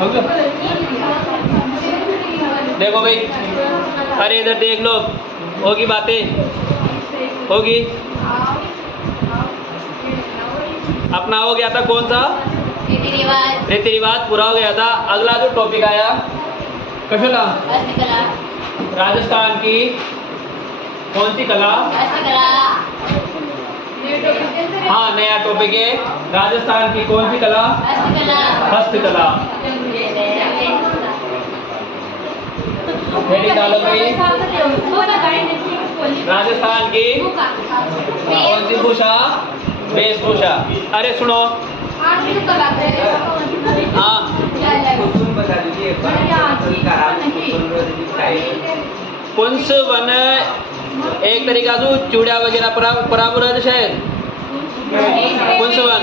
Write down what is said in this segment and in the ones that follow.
हो गया? देखो भाई, अरे इधर देख लो, होगी बातें, होगी। अपना हो गया था कौन सा? रीति रिवाज। रीति रिवाज पूरा हो गया था। अगला जो टॉपिक आया कशला, हस्तकला। राजस्थान की कौन सी कला? हस्तकला। हाँ, नया टॉपिक है, राजस्थान की कौन सी कला? हस्तकला। हस्तकला। हेडिंग डालो भाई, राजस्थान की कौन सी भूषा? वेशभूषा। अरे सुनो, हाँ पुंस वन एक तरीका से चूड़ा वगैरह परापुर शायद पुंस वन।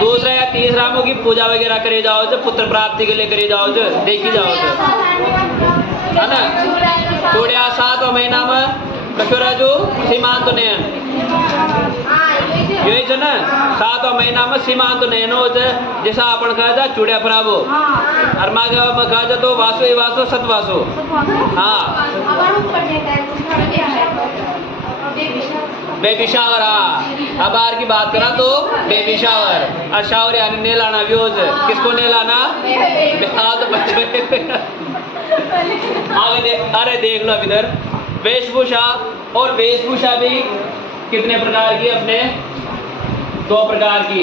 दूसरा या तीसरा मो की पूजा वगैरह करे जाओ जो, पुत्र प्राप्ति के लिए करे जाओ जो, देखी जाओ जो, है ना। चूड़ा 7वां महीना में कशोरा जो सीमांत नयन, यही है ना, 7वां महीना में सीमांत नयन हो जैसा अपन कहा था चूड़ा फराबो, और मागे में कहा जा तो वासो ही वासो सतवासो। हाँ, बेबी शावर। हाँ, अब आर की बात करा तो बेबी शावर, और शावर यानी नेलाना व्यूज, किसको नेलाना? आगे अरे देख लो अब इधर, वेशभूषा। और वेशभूषा भी कितने प्रकार की? अपने 2 प्रकार की।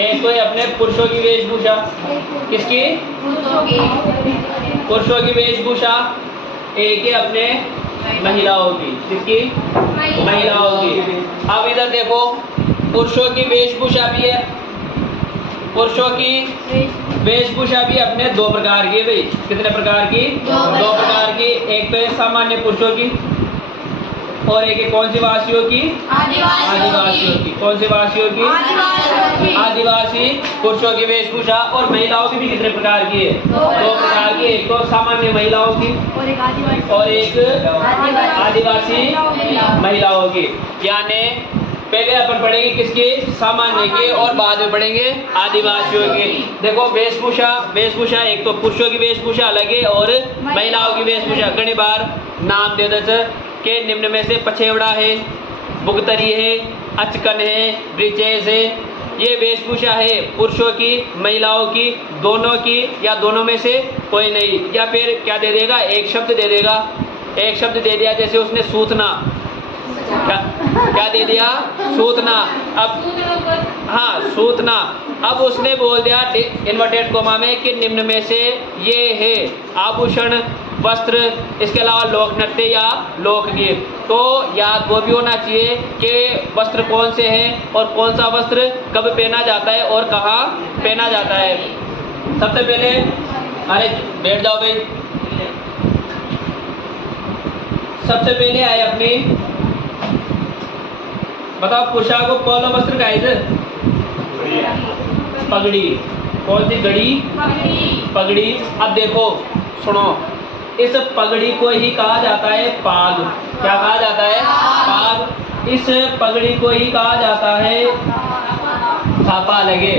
एक तो है अपने पुरुषों की वेशभूषा, किसकी? पुरुषों की वेशभूषा। एक है अपने महिलाओं की, किसकी? महिलाओं की। अब इधर देखो, पुरुषों की वेशभूषा भी है, पुरुषों की वेशभूषा भी अपने 2 प्रकार की है भाई। कितने प्रकार की? 2 प्रकार की। एक तो है सामान्य पुरुषों की, और एक है कौन सी वासियों की? आदिवासियों की। कौन सी वासियों की? आदिवासी पुरुषों की वेशभूषा। और महिलाओं की भी कितने प्रकार की है? 2 प्रकार की। एक तो सामान्य महिलाओं की और एक आदिवासी महिलाओं की। यानी पहले अपन पढ़ेंगे किसकी? सामान्य की, और बाद में पढ़ेंगे आदिवासियों की। देखो वेशभूषा, वेशभूषा एक तो पुरुषों की वेशभूषा अलग है और महिलाओं की वेशभूषा। घनी बार नाम दे दे के निम्न में से पछेवड़ा है, बुगतरी है, अचकन है, ब्रिचेस है। ये वेशभूषा है पुरुषों की, महिलाओं की, दोनों की, या दोनों में से कोई नहीं। या फिर क्या दे देगा? एक शब्द दे देगा। एक शब्द दे दिया, जैसे उसने सूतना, क्या दे दिया? सूतना। अब हाँ, सूतना। अब उसने बोल दिया इन्वर्टेड कोमा में कि निम्न में से ये है आभूषण, वस्त्र, इसके अलावा लोक नृत्य या लोकगीत। तो याद वो भी होना चाहिए कि वस्त्र कौन से हैं और कौन सा वस्त्र कब पहना जाता है और कहाँ पहना जाता है। सबसे पहले, अरे बैठ जाओ भाई। सबसे पहले आए अपनी, बताओ पोशाक को पहला वस्त्र का है? पगड़ी। कौन सी गड़ी? पगड़ी। अब देखो सुनो, इस पगड़ी को ही कहा जाता है पाग। क्या कहा जाता है? पाग। इस पगड़ी को ही कहा जाता है छापा लगे।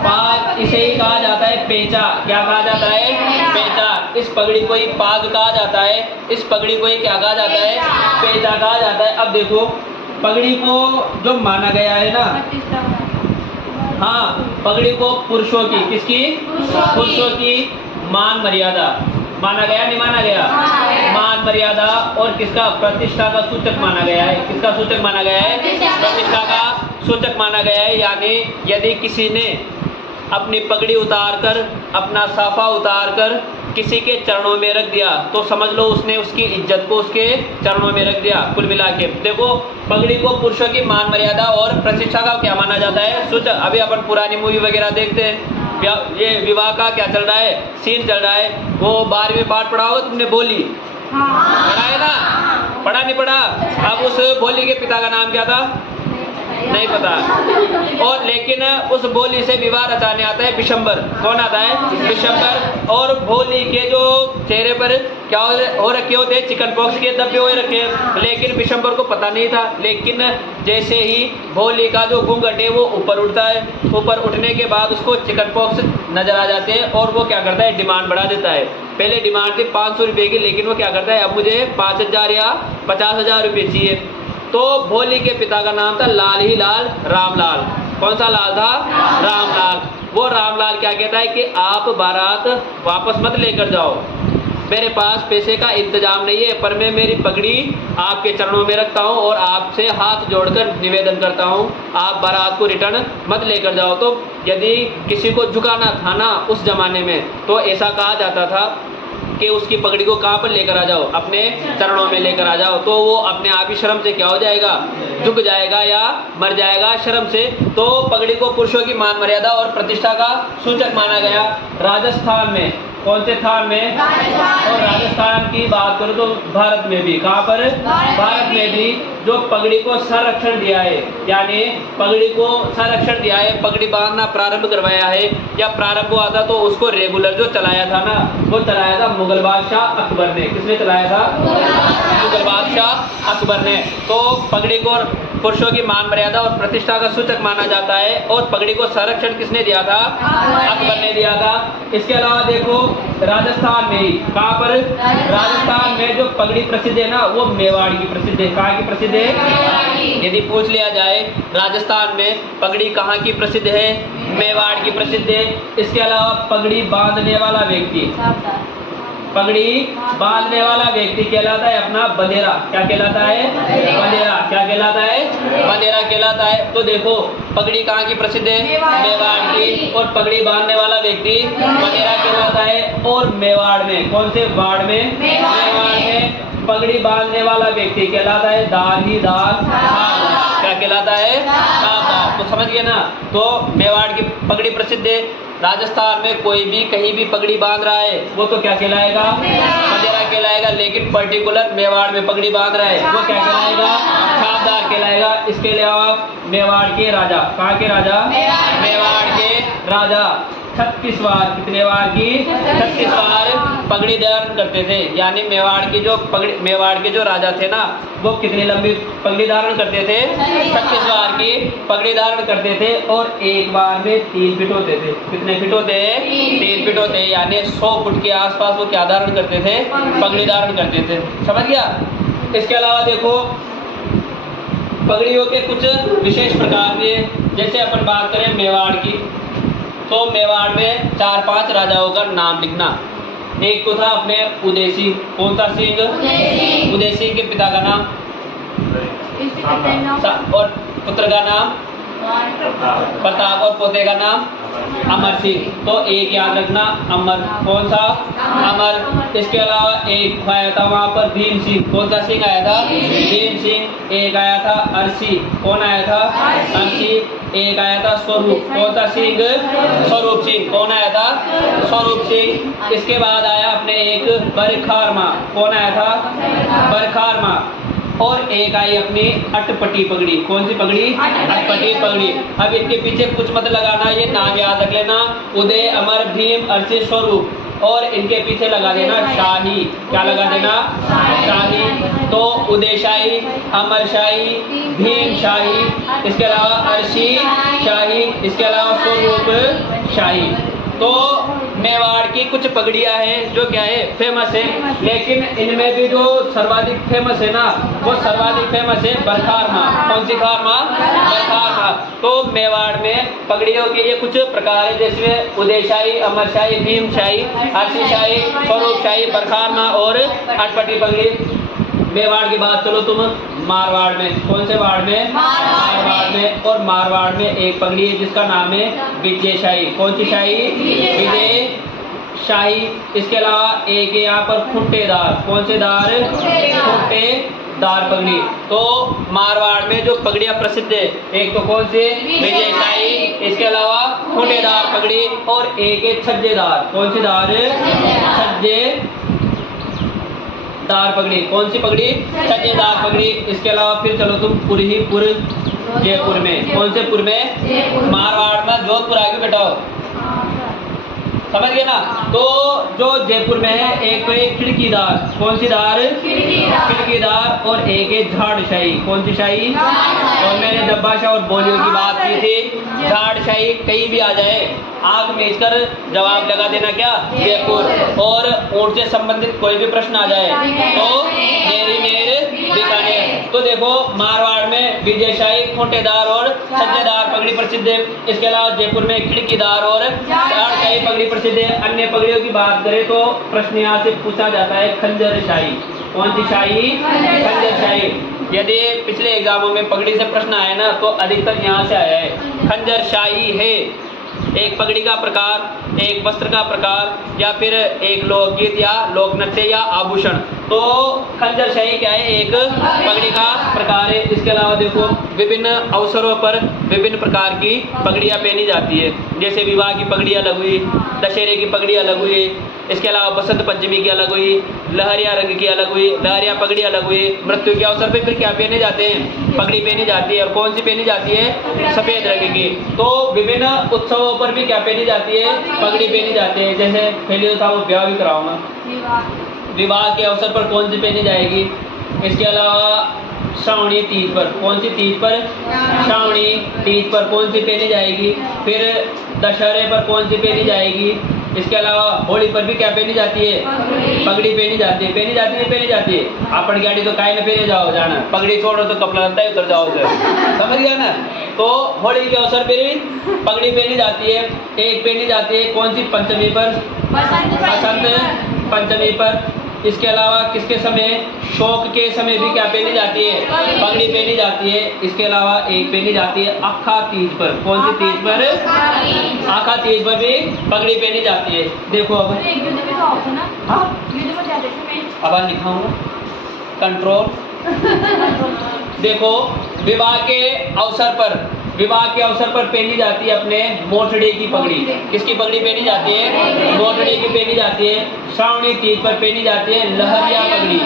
पाग इसे ही कहा जाता है पेचा। क्या कहा जाता है? पेचा। इस पगड़ी को ही पाग कहा जाता है, इस पगड़ी को ही क्या कहा जाता है? पेचा कहा जाता है। अब देखो, पगड़ी को जो माना गया है ना, हाँ, पगड़ी को पुरुषों की, किसकी? पुरुषों की मान मर्यादा माना गया, नहीं माना गया? मान मर्यादा। और किसका? प्रतिष्ठा का सूचक माना गया है। किसका सूचक माना गया है? प्रतिष्ठा का सूचक माना गया है। यानी यदि किसी ने अपनी पगड़ी उतारकर, अपना साफा उतारकर किसी के चरणों में रख दिया तो समझ लो उसने उसकी इज्जत को उसके चरणों में रख दिया। कुल मिला के देखो, पगड़ी को पुरुषों की मान मर्यादा और प्रतिष्ठा का क्या माना जाता है? सूचक। अभी अपन पुरानी मूवी वगैरह देखते हैं, ये विवाह का क्या चल रहा है? सीन चल रहा है। वो 12वीं पाठ पढ़ा हो तुमने? बोली पढ़ा है ना? पढ़ा नहीं पढ़ा? अब उस बोली के पिता का नाम क्या था? नहीं पता। और लेकिन उस भोली से विवाह रचाने आता है विशंबर। कौन आता है? विशंबर। और भोली के जो चेहरे पर क्या हो रखे होते? चिकन पॉक्स के धब्बे हो रखे, लेकिन विशंबर को पता नहीं था। लेकिन जैसे ही भोली का जो घूंघट है वो ऊपर उठता है, ऊपर उठने के बाद उसको चिकन पॉक्स नजर आ जाते हैं और वो क्या करता है? डिमांड बढ़ा देता है। पहले डिमांड थी 500 रुपये की, लेकिन वो क्या करता है? अब मुझे 5000 या 50,000 रुपये चाहिए। तो भोली के पिता का नाम था लाल ही लाल रामलाल। कौन सा लाल था? रामलाल। वो रामलाल क्या कहता है कि आप बारात वापस मत लेकर जाओ, मेरे पास पैसे का इंतजाम नहीं है, पर मैं मेरी पगड़ी आपके चरणों में रखता हूँ और आपसे हाथ जोड़कर निवेदन करता हूँ, आप बारात को रिटर्न मत लेकर जाओ। तो यदि किसी को झुकाना था ना उस जमाने में, तो ऐसा कहा जाता था कि उसकी पगड़ी को कहाँ पर लेकर आ जाओ? अपने चरणों में लेकर आ जाओ। तो वो अपने आप ही शर्म से क्या हो जाएगा? झुक जाएगा या मर जाएगा शर्म से। तो पगड़ी को पुरुषों की मान मर्यादा और प्रतिष्ठा का सूचक माना गया। राजस्थान में, कौन से स्थान में? और राजस्थान की बात करूँ तो भारत में भी, कहाँ पर? भारत में भी जो पगड़ी को संरक्षण दिया है, यानी पगड़ी को संरक्षण दिया है, पगड़ी बांधना प्रारंभ करवाया है, या प्रारंभ हुआ था तो उसको रेगुलर जो चलाया था ना, वो चलाया था मुगल बादशाह अकबर ने। किसने चलाया था? मुगल बादशाह अकबर ने। तो पगड़ी को पुरुषों की मान मर्यादा और प्रतिष्ठा का सूचक माना जाता है। और पगड़ी को संरक्षण किसने दिया था? अकबर ने दिया था। इसके अलावा देखो राजस्थान में ही, कहाँ पर? राजस्थान में जो पगड़ी प्रसिद्ध है ना, वो मेवाड़ की प्रसिद्ध है। कहाँ की प्रसिद्ध है? यदि पूछ लिया जाए राजस्थान में पगड़ी कहाँ की प्रसिद्ध है? मेवाड़ की प्रसिद्ध है। इसके अलावा पगड़ी बांधने वाला व्यक्ति, पगड़ी बांधने वाला व्यक्ति कहलाता है अपना बंदेरा। क्या कहलाता है? बंदेरा। क्या कहलाता है? बंदेरा कहलाता है। तो देखो पगड़ी कहाँ की प्रसिद्ध है? मेवाड़ की। और पगड़ी बांधने वाला व्यक्ति बंदेरा कहलाता है। और मेवाड़ में, कौन से वार्ड में? मेवाड़ में पगड़ी बांधने वाला व्यक्ति कहलाता है दाढ़ीदार साहबदार। क्या कहलाता है? साहबदार। तो समझ गए ना? तो मेवाड़ की पगड़ी प्रसिद्ध है। राजस्थान में कोई भी कहीं भी पगड़ी बांध रहा है वो तो क्या कहलाएगा? बंदेरा कहलाएगा। लेकिन पर्टिकुलर मेवाड़ में पगड़ी बांध रहा है वो क्या कहलाएगा? साहबदार कहलाएगा। इसके अलावा मेवाड़ के राजा, कहाँ के राजा? मेवाड़ के राजा 36 बार, कितने बार की? 36 बार पगड़ी धारण करते थे। यानी मेवाड़ की जो पगड़ी, मेवाड़ के जो राजा थे ना, वो कितनी लंबी पगड़ी धारण करते थे? 36 बार की पगड़ी धारण करते थे। और एक बार में 3 फीट होते थे। कितने फीट होते हैं? 3 फीट होते हैं। यानी 100 फुट के आसपास वो क्या धारण करते थे? पगड़ी धारण करते थे। समझ गया? इसके अलावा देखो पगड़ियों के कुछ विशेष प्रकार भी है। जैसे अपन बात करें मेवाड़ की, तो मेवाड़ में 4-5 राजाओं का नाम लिखना। एक तो था अपने उदय सिंह। कौन सा सिंह? उदय सिंह के पिता का नाम और पुत्र का नाम प्रताप और पोते का नाम अमर सिंह। तो एक याद रखना अमर। कौन सा? अमर। इसके अलावा एक आया था वहाँ पर भीम सिंह। कौन सा सिंह आया था? भीम सिंह। एक आया था अरसी। कौन आया था? अरसी। एक आया था स्वरूप। कौन सा सिंह? स्वरूप सिंह। कौन आया था? स्वरूप सिंह। इसके बाद आया अपने एक बरखारमा। कौन आया था? बरखारमा। और एक आई अपनी अटपटी पगड़ी। कौन सी पगड़ी? अटपटी पगड़ी। अब इनके पीछे कुछ मत लगाना, ये नाम याद रख लेना। उदय, अमर, भीम, अरसी, स्वरूप। और इनके पीछे लगा देना शाही। क्या लगा देना? शाही। तो उदय शाही, अमर शाही, भीम शाही, इसके अलावा अरसी शाही, इसके अलावा स्वरूप शाही। तो मेवाड़ की कुछ पगड़ियाँ हैं जो क्या है? फेमस है। लेकिन इनमें भी जो सर्वाधिक फेमस है ना, वो सर्वाधिक फेमस है बरखारमा। कौन सी खारमा? बरखारमा। तो मेवाड़ में पगड़ियों के ये कुछ प्रकार है, जैसे उदय शाही, अमर शाही, भीम शाही, अरसी शाही, स्वरूप शाही, बरखारमा और अटपटी पगड़ी। मेवाड़ की बात चलो तुम मारवाड़ में। कौन से वाड़ में? मारवाड़ में। और मारवाड़ में एक पगड़ी है जिसका नाम है विजय शाही। कौन सी शाही? विजय शाही। इसके अलावा एक यहाँ पर खुट्टेदार। कौन से दार? खुट्टेदार पगड़ी। तो मारवाड़ में जो पगड़ियाँ प्रसिद्ध है, एक तो कौन सी? विजय शाही। इसके अलावा खुट्टेदार पगड़ी। और एक है छज्जेदार। कौन सी दार? छज्जे दार पगड़ी। कौन सी पगड़ी? छज्जेदार पगड़ी। इसके अलावा फिर चलो तुम पुरही पुर जयपुर में। कौन से पुर में? मारवाड़ में। जोधपुर आगे बैठाओ, समझ गए ना। तो जो जयपुर में है, एक तो एक खिड़कीदार। कौन सी दार? खिड़कीदार। और एक है झाड़शाही। कौन सी शाही? और मैंने जब भाषा और बोलियों की बात की थी, झाड़शाही कहीं भी आ जाए, आंख मीच कर जवाब लगा देना क्या? जयपुर। और ऊंट से संबंधित कोई भी प्रश्न आ जाए तो मेरी मेर बीकानेर। तो देखो, मारवाड़ में विजयशाही, खूंटेदार और सज्जेदार पगड़ी प्रसिद्ध है। इसके अलावा जयपुर में खिड़कीदार और झाड़शाही पगड़ी प्रसिद्ध है। अन्य पगड़ियों की बात करें तो प्रश्न यहाँ से पूछा जाता है खंजरशाही। कौन सी शाही? खंजरशाही। यदि पिछले एग्जामों में पगड़ी से प्रश्न आए ना, तो अधिकतर यहाँ से आया है। खंजरशाही है एक पगड़ी का प्रकार, एक वस्त्र का प्रकार, या फिर एक लोकगीत या लोक नृत्य या आभूषण। तो खंजरशाही क्या है? एक पगड़ी का प्रकार है। इसके अलावा देखो, विभिन्न अवसरों पर विभिन्न प्रकार की पगड़ियाँ पहनी जाती है। जैसे विवाह की पगड़ी अलग हुई, दशहरे की पगड़ी अलग हुई, इसके अलावा बसंत पंचमी की अलग हुई, लहरिया रंग की अलग हुई, लहरिया पगड़ी अलग हुई। मृत्यु के अवसर पर फिर क्या पहने जाते हैं? पगड़ी पहनी जाती है। और कौन सी पहनी जाती है? सफेद रंग की। तो विभिन्न उत्सवों पर भी क्या पहनी जाती है? पगड़ी पहनी जाती है। जैसे पहले था वो ब्याह भी कराऊंगा, विवाह के अवसर पर कौन सी पहनी जाएगी? इसके अलावा श्रावणी तीज पर। कौन सी तीज पर? श्रावणी तीज पर कौन सी पहनी जाएगी? फिर दशहरे पर कौन सी पहनी जाएगी? इसके अलावा होली पर भी क्या पहनी जाती है? पगड़ी पहनी जाती है। पहनी जाती है, पहनी जाती है। अपन गाड़ी तो काहे न पहने जाओ जाना, पगड़ी छोड़ो तो कपड़ा लगता है, उतर जाओ उधर, समझ गया ना। तो होली के अवसर पर भी पगड़ी पहनी जाती है। एक पहनी जाती है कौन सी? पंचमी पर, बसंत पंचमी पर। इसके अलावा किसके समय? शोक के समय भी क्या पहनी जाती है? पगड़ी पहनी जाती है। इसके अलावा एक पहनी जाती है आखा तीज पर। कौन सी तीज पर? आखा तीज पर भी पगड़ी पहनी जाती है। देखो अब अब लिखाऊंगा कंट्रोल। देखो, विवाह के अवसर पर पहनी जाती है अपने मोटड़े की पगड़ी। किसकी पगड़ी पहनी जाती है? मोटड़े की पहनी जाती है। श्रावणी तीज पर पहनी जाती है लहरिया पगड़ी।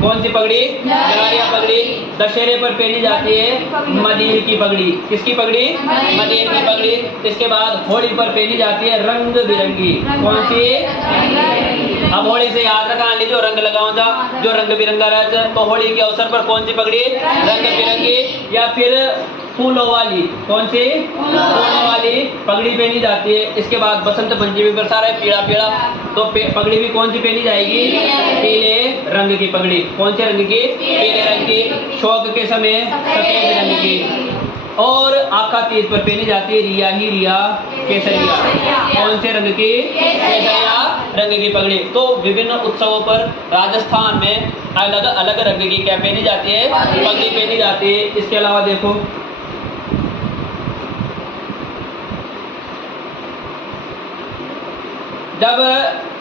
कौन सी पगड़ी? लहरिया पगड़ी। दशहरे पर पहनी जाती है मदीर की पगड़ी। किसकी पगड़ी? मदीर की पगड़ी। इसके बाद होली पर पहनी जाती है रंग बिरंगी। कौन सी? अब होली से याद रखा, जो रंग लगाओ जा, जो रंग बिरंगा रह। तो होली के अवसर पर कौन सी पगड़ी? रंग बिरंगी। या फिर फूलों वाली। कौन सी? फूलों वाली पगड़ी पहनी जाती है। इसके बाद बसंत पंचमी पर सारा पीला पीला, तो पगड़ी भी कौन सी पहनी जाएगी? पीले रंग की पगड़ी। कौन से रंग की? पीले रंग की। शोक के समय सफेद रंग की। और आखा तीज पर पहनी जाती है रिया ही रिया केसरिया। कौन से रंग की? केसरिया रंग की पगड़ी। तो विभिन्न उत्सवों पर राजस्थान में अलग अलग रंग की क्या पहनी जाती है? पगड़ी पहनी जाती है। इसके अलावा देखो, जब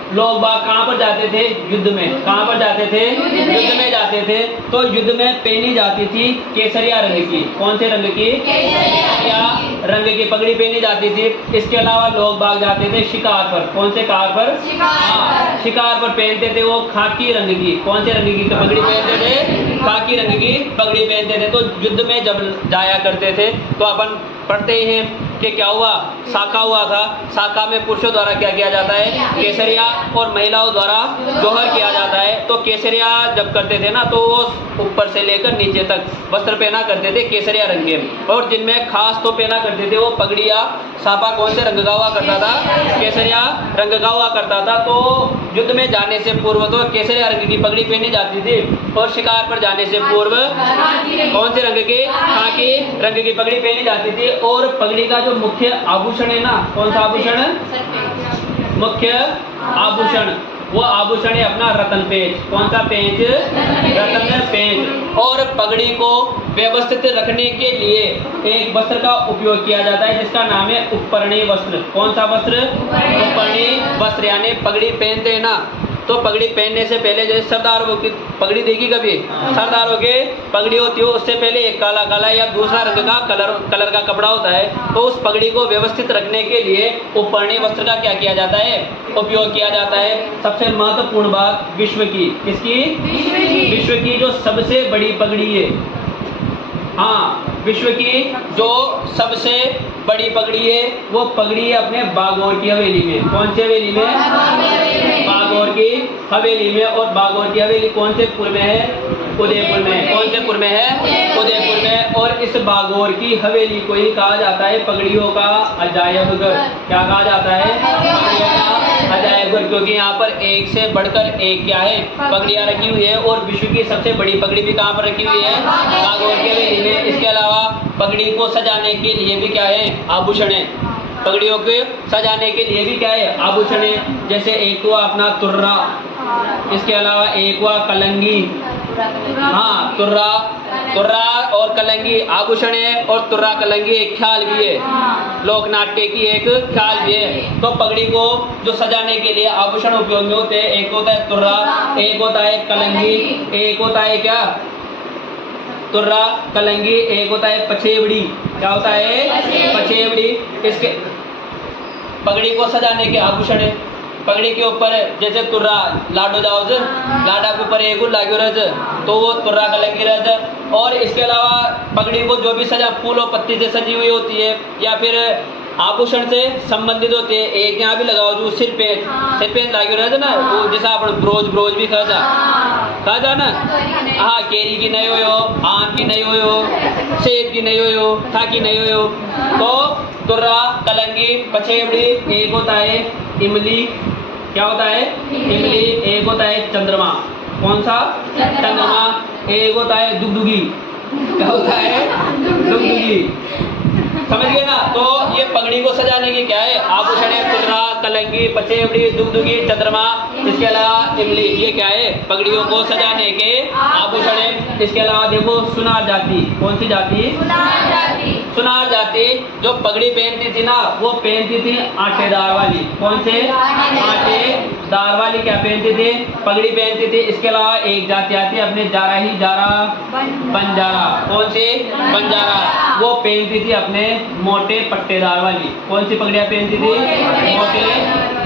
लोग बाग कहाँ पर जाते थे? युद्ध में। कहाँ पर जाते थे? युद्ध में जाते थे। तो युद्ध में पहनी जाती थी केसरिया रंग की। कौन से रंग की? केसरिया रंग की पगड़ी पहनी जाती थी। इसके अलावा लोग बाग जाते थे शिकार पर। कौन से कार पर? शिकार पर पहनते थे वो खाकी रंग की। कौन से रंग की पगड़ी पहनते थे? खाकी रंग की पगड़ी पहनते थे। तो युद्ध में जब जाया करते थे तो अपन पढ़ते ही हैं कि क्या हुआ? साका हुआ था। साका में पुरुषों द्वारा क्या किया जाता है? केसरिया। और महिलाओं द्वारा जोहर किया जाता है। तो केसरिया जब करते थे ना, तो वो ऊपर से लेकर नीचे तक वस्त्र पहना करते थे केसरिया रंग के। और जिनमें खास तो पहना करते थे वो पगड़िया सापा कौन से रंग का हुआ करता था? केसरिया रंग का हुआ करता था। तो युद्ध में जाने से पूर्व तो केसरिया रंग की पगड़ी पहनी जाती थी। और शिकार पर जाने से पूर्व कौन से रंग की? खाकी रंग की पगड़ी पहनी जाती थी। और पगड़ी का जो मुख्य आभूषण है ना, कौन सा आभूषण? मुख्य आभूषण, वो आभूषण है अपना रतन पेंच। कौन सा पेंच? रतन पेंच। और पगड़ी को व्यवस्थित रखने के लिए एक वस्त्र का उपयोग किया जाता है जिसका नाम है उपरणी वस्त्र। कौन सा वस्त्र? उपरणी वस्त्र। यानी पगड़ी पहनते हैं ना, तो पगड़ी पहनने से पहले जैसे सरदारों की पगड़ी देखी कभी? सरदारों के पगड़ी होती है, उससे पहले एक काला काला या दूसरा रंग का कलर का कपड़ा होता है। तो उस पगड़ी को व्यवस्थित रखने के लिए उपरणी वस्त्र का क्या किया जाता है? उपयोग किया जाता है। सबसे महत्वपूर्ण बात विश्व की, किसकी? विश्व की जो सबसे बड़ी पगड़ी है, हाँ, विश्व की जो सबसे बड़ी पगड़ी है वो पगड़ी है अपने बागौर की हवेली में। कौन सी हवेली में? बागौर की हवेली में। और बागौर की हवेली कौन से पुर में है? उदयपुर में। कौन से पुर में है? उदयपुर में। और इस बागौर की हवेली को ही कहा जाता है पगड़ियों का अजायब घर। क्या कहा जाता है? पगड़ियों का अजायब घर, क्योंकि यहाँ पर एक से बढ़कर एक क्या है? पगड़ियाँ रखी हुई है। और विश्व की सबसे बड़ी पगड़ी भी कहाँ पर रखी हुई है? बागौर की हवेली में। इसके अलावा पगड़ी को सजाने के लिए भी क्या है? आभूषण है। पगड़ियों को सजाने के लिए भी क्या है? आभूषण है। जैसे एक हुआ अपना तुर्रा, इसके अलावा एक हुआ कलंगी। हाँ, तुर्रा और कलंगी आभूषण है। और तुर्रा कलंगी एक ख्याल भी है, लोक नाट्य की एक ख्याल भी है। तो पगड़ी को जो सजाने के लिए आभूषण उपयोग में होते हैं, एक होता है तुर्रा, एक होता है कलंगी, एक होता है क्या? तुर्रा कलंगी, एक होता है पछेवड़ी। क्या होता है? पछेवड़ी। इसके पगड़ी को सजाने के आभूषण है। पगड़ी के ऊपर जैसे तुर्रा लाडो जाओज, लाडा के ऊपर एक लागो रज, तो वो तुर्रा कलंगी रज। और इसके अलावा पगड़ी को जो भी सजा फूल और पत्ती से सजी हुई होती है या फिर आभूषण से संबंधित होती है, एक यहाँ भी लगाओ जो सिर पे लागो रज ना, वो जैसा अपन ब्रोज भी कहा जा ना। हाँ, केरी की नहीं हो, आम की नहीं हो, सेब की नहीं हो, था की नहीं हो। तो तुर्रा कलंगी पछेवड़ी, एक होता है इमली। क्या होता है? इमली। एक होता है चंद्रमा। कौन सा? चंद्रमा। एक होता है दुगदुगी। क्या होता है? दुगदुगी। समझ गए ना? तो ये पगड़ी को सजाने की क्या है? आभूषण है। तुर्रा कलंगी पछेवड़ी दुगदुगी चंद्रमा, इसके अलावा इमली, ये क्या है? पगड़ियों को सजाने के आभूषण है। इसके अलावा देखो सुनार जाति। कौन सी जाति? सुनार जाति जो पगड़ी पहनती थी ना, वो पहनती थी आटेदार वाली। कौन से? आटेदार वाली क्या पहनती थी? पगड़ी पहनती थी। इसके अलावा एक जाति आती है अपने जारा बंजारा। कौन सी? बंजारा। वो पहनती थी अपने मोटे पट्टेदार वाली। कौन सी पगड़ियाँ पहनती थी? मोटे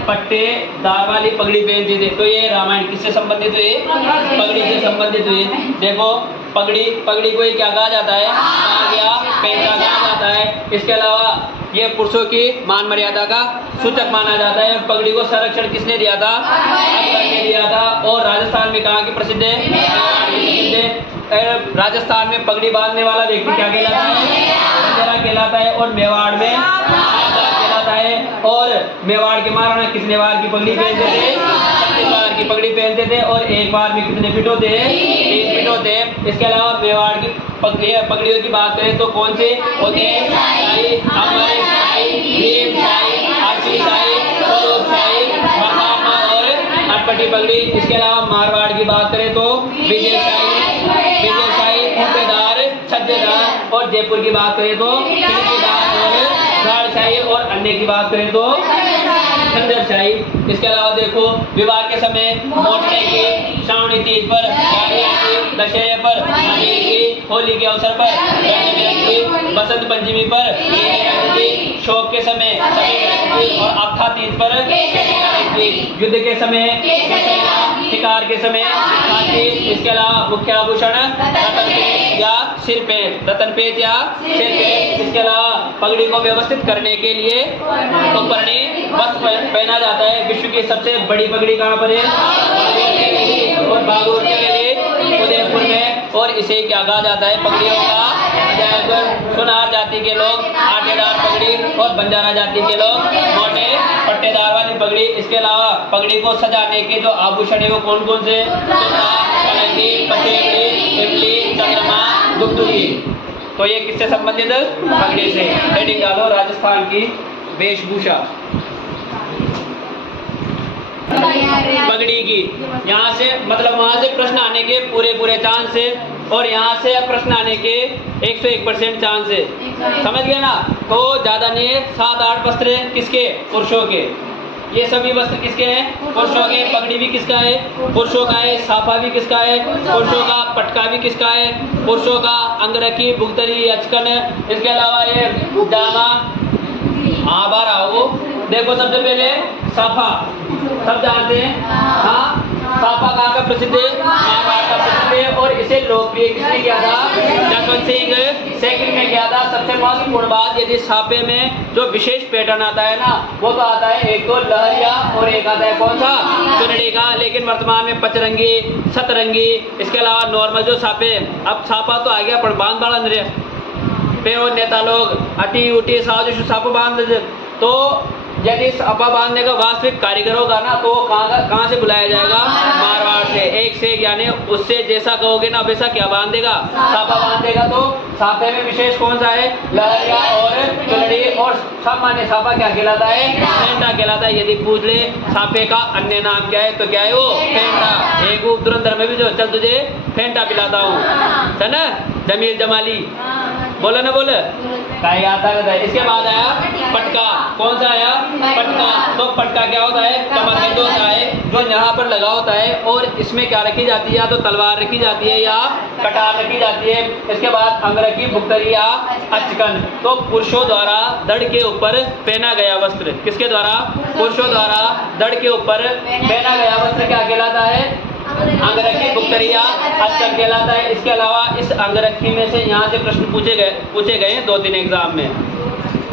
पट्टेदार वाली पगड़ी पहनती थी। तो ये रामायण किससे संबंधित हुई? पगड़ी से संबंधित हुई। देखो पगड़ी को ही क्या कहा जाता है? पहचा कहा जाता है। इसके अलावा ये पुरुषों की मान मर्यादा का सूचक माना जाता है। पगड़ी को संरक्षण किसने दिया था? अकबर ने दिया था। और राजस्थान में कहाँ की प्रसिद्ध है? राजस्थान में पगड़ी बांधने वाला व्यक्ति क्या कहलाता है? बंजारा कहलाता है। और मेवाड़ में कहलाता है। और मेवाड़ के महाराणा किसने बार की पगड़ी पहनते थे? बार की पगड़ी पहनते थे। और एक बार में कितने फिट होते हैं? 3 फिट होते हैं। इसके अलावा मेवाड़ की पगड़ियों की बात करें तो कौन से होते हैं? शाही, अमर शाही, भीम शाही, आरसी शाही, स्वरूप शाही, मरदाना और अटपटी पगड़ी। इसके अलावा मारवाड़ की बात करें तो विजय शाही, फूटेदार, छज्जेदार। और जयपुर की बात करें तो खिड़कीदार और झाड़शाही। और अन्य की बात करें तो खंजर शाही। इसके अलावा देखो विवाह के समय मोटने की, श्रावणी तीज पर, दशहरे पर, होली के अवसर पर, बसंत पंचमी पर, शोक के समय और अखा तीज पर, युद्ध के समय, शिकार के समय। इसके अलावा मुख्य आभूषण रतनपेट या सिरपेट, रतनपेट या सिरपेट। इसके अलावा पगड़ी को व्यवस्थित करने के लिए उपरणी वस्त्र पहना जाता है। विश्व की सबसे बड़ी पगड़ी कहाँ पर है? और बागौर के लिए उदयपुर में। और इसे क्या कहा जाता है? पगड़ियों का अजायब। सुनार जाति के लोग आटेदार पगड़ी और बंजारा जाति के लोग मोटे पट्टेदार वाली पगड़ी। इसके अलावा पगड़ी को सजाने के जो आभूषण है वो कौन कौन से? कलंगी, पछेवड़ी, इमली, चंद्रमा, दुगदुगी। तो ये किससे संबंधित? पगड़ी से। हेडिंग डालो राजस्थान की वेशभूषा पगड़ी की। यहाँ से मतलब वहाँ से प्रश्न आने के पूरे चांस है। और यहाँ से प्रश्न आने के 101% चांस है। समझ गए ना? तो ज़्यादा नहीं है, 7-8 वस्त्र किसके? पुरुषों के। ये सभी वस्त्र किसके हैं? पुरुषों के। पगड़ी भी किसका है? पुरुषों का है। साफा भी किसका है? पुरुषों का। पटका भी किसका है? पुरुषों का। अंगरखी, भुगतरी, अचकन। इसके अलावा ये जामा। हाँ, बार आओ। देखो सबसे पहले साफा सब जानते हैं। हाँ, सापा कहाँ का प्रसिद्ध है? मारवाड़ का प्रसिद्ध है। और इसे लोकप्रिय किसने किया था? जसवंत सिंह सेकंड में किया था। सबसे महत्वपूर्ण बात, यदि सापे में जो विशेष पैटर्न आता है ना, वो तो आता है एक तो लहरिया और एक आता है कौन सा? चुनड़ी का। लेकिन वर्तमान में पचरंगी, सतरंगी, इसके अलावा नॉर्मल जो सापे, अब सापा तो आ गया पर बांध बाड़ा अंदर पे और नेता लोग अटी उटी साजिश साप बांध दे। तो यदि सापा बांधने का वास्तविक कारीगर होगा ना, तो कहाँ से बुलाया जाएगा? मारवाड़ से। एक से एक, यानी उससे जैसा कहोगे ना वैसा क्या बांधेगा? सापा बांधेगा। तो सापे में विशेष कौन सा है? लहरिया और चुनड़ी। और सब माने सापा क्या कहलाता है? फेंटा कहलाता है। यदि पूछ ले सापे का अन्य नाम क्या है, तो क्या है वो? फेंटा। एक धुरंधर में भी जो चल तुझे फेंटा पिलाता हूँ, है ना? जमील जमाली बोला ना, बोले क्या आता है। इसके बाद आया पटका। कौन सा आया? पटका। तो पटका क्या होता है? कमरबंद होता है, जो यहाँ पर लगा होता है। और इसमें क्या रखी जाती है? या तो तलवार रखी जाती है या कटार रखी जाती है। इसके बाद अंगरखी, बुक्तरी या अचकन। तो पुरुषों द्वारा धड़ के ऊपर पहना गया वस्त्र, किसके द्वारा? पुरुषों द्वारा धड़ के ऊपर पहना गया वस्त्र क्या कहलाता है? अंगरखी, बुक्तरी या अचकन कहलाता है। इसके अलावा इस अंगरखी में से यहाँ से प्रश्न पूछे गए 2-3 एग्जाम में।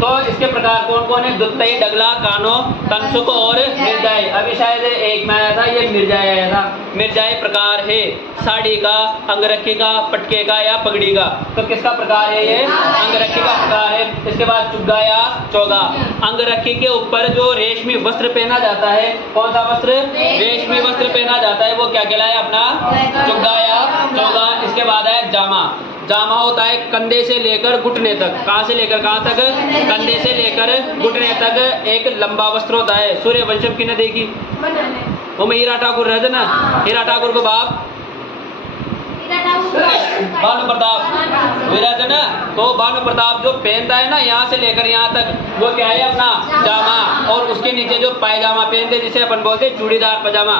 तो इसके प्रकार कौन कौन है? दुत्तई, डगला, कानो, तनसुक और मिर्जाई। अभी शायद एक में आया था, ये मिर्जाई आया था। मिर्जाई प्रकार है साड़ी का, अंगरखी का, पटके का या पगड़ी का। तो किसका प्रकार है? ये अंगरखी का प्रकार है। इसके बाद चुग्गा या चौगा। अंगरखी के ऊपर जो रेशमी वस्त्र पहना जाता है, कौन सा वस्त्र? रेशमी वस्त्र पहना जाता है, वो क्या कहलाया? अपना चुग्गा या चौगा। इसके बाद है जामा। जामा होता है कंधे से लेकर घुटने तक। कहाँ से लेकर कहाँ तक? कंधे से लेकर घुटने तक एक लंबा वस्त्र होता है। सूर्यवंशम की ने देखी, वो में हीरा ठाकुर रहते ना, हीरा ठाकुर को बाप भानु प्रताप विराज है ना। तो भानु प्रताप जो पहनता है ना, यहाँ से लेकर यहाँ तक, वो क्या है? अपना जामा। और उसके नीचे जो पायजामा पहनते, जिसे अपन बोलते हैं चूड़ीदार पजामा,